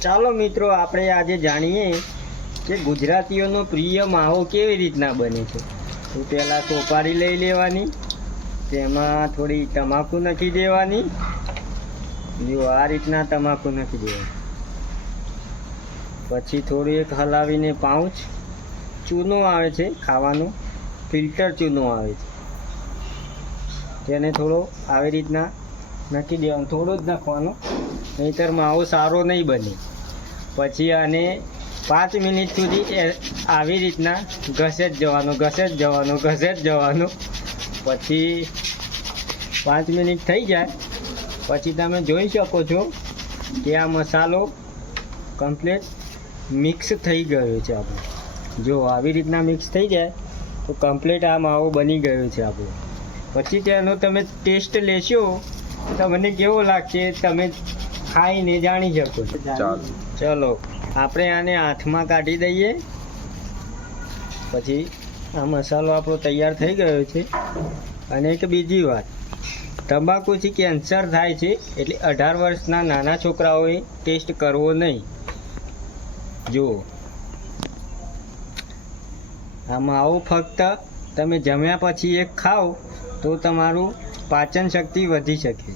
ચાલો મિત્રો, આપણે આજે જાણીએ કે ગુજરાતીઓનો પ્રિય માવો કેવી રીતના બને છે. તો પહેલાં સોપારી લઈ લેવાની, તેમાં થોડી તમાકુ નાખી દેવાની. જો આ રીતના તમાકુ નાખી દેવાની. પછી થોડું એક હલાવીને પાઉચ ચૂનો આવે છે ખાવાનો, ફિલ્ટર ચૂનો આવે છે, તેને થોડો આવી રીતના નાખી દેવાનો. થોડો જ નાખવાનો, નહીંતર માવો સારો નહીં બને. પછી આને 5 મિનિટ સુધી આવી રીતના ઘસે જ જવાનો. પછી 5 મિનિટ થઈ જાય પછી તમે જોઈ શકો છો કે આ મસાલો કમ્પ્લીટ મિક્સ થઈ ગયો છે આપણો. જો આવી રીતના મિક્સ થઈ જાય તો કમ્પ્લીટ આ માવો બની ગયો છે આપણો. પછી તેનો તમે ટેસ્ટ લેશો, તમને કેવો લાગશે તમે ખાઈને જાણી શકો છો. ચલો આપણે આને હાથમાં કાઢી દઈએ. પછી આ મસાલો આપણો તૈયાર થઈ ગયો છે. અને એક બીજી વાત, તંબાકુથી કેન્સર થાય છે, એટલે 18 વર્ષના નાના છોકરાઓએ ટેસ્ટ કરવો નહીં. જુઓ, આ માવો ફક્ત તમે જમ્યા પછી એક ખાઓ તો તમારું પાચન શક્તિ વધી શકે છે.